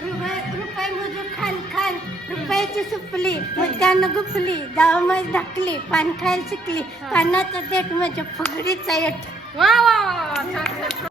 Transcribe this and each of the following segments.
रुपये मुजू खान खान रुपयाची सुपली मुद्द्यानं गुपली दावमज ढकली पान खायला शिकली. पानाचा देठ म्हणजे फुगडीचा येठ. वा वा वा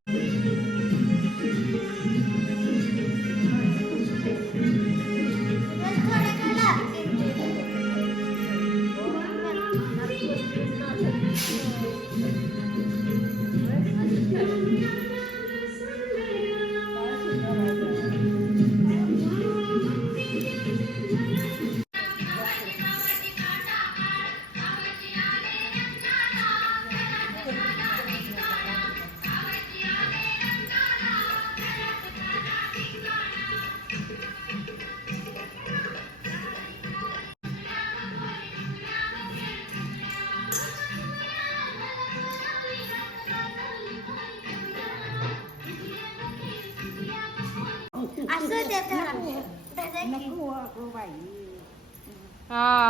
हा.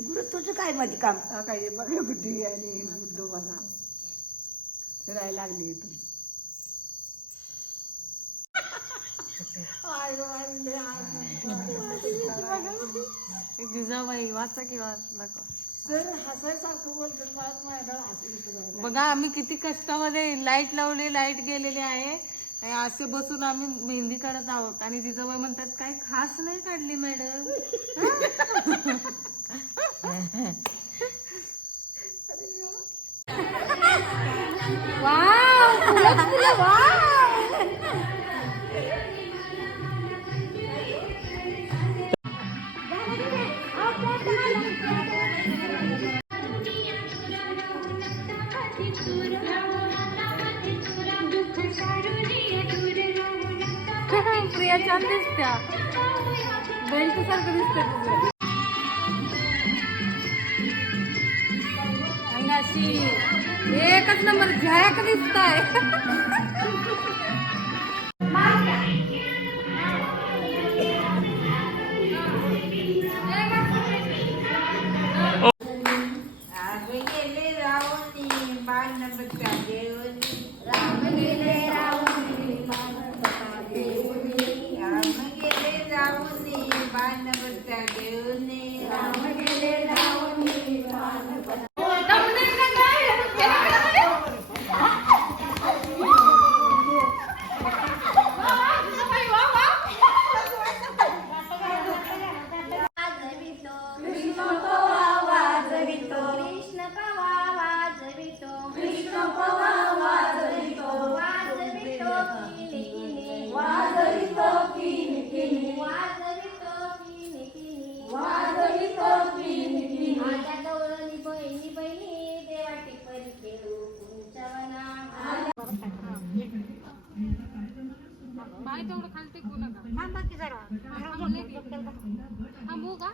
गुरु तुझं काय माझी काम काय बघा बुद्धी आणि बुद्ध बघा फिरायला लागली तू जिजाबाई वाचा की वाच दाखव सर हसायसारखं बोलतो मला माझ्या हसून बघा. आम्ही किती कष्टामध्ये लाइट लावली लाइट गेलेली आहे. आणि असे बसून आम्ही मेहंदी काढत आहोत. आणि जिजाबाई म्हणतात काय खास नाही काढली मॅडम. प्रिया छान दिसत्या. बेल्ट सारखं दिसतंय तुझं आणि अशी एकच नंबर झॅक दिसताय.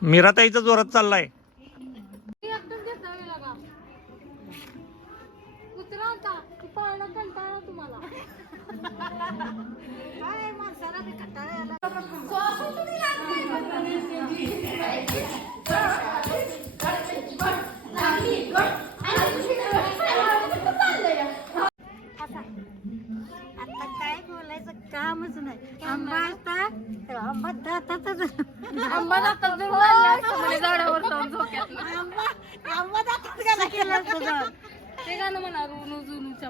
मीराताईचा जोरात चाललाय. तुम्हाला. कामच नाही. आंबा आता आंबा दातातच आंबा जरूर आणला असतं म्हणे झाडावर जाऊन झोक्यात आंबा आंबा दातात गेला. केला तुझं ते गाणं म्हणा रुनू जुनूच्या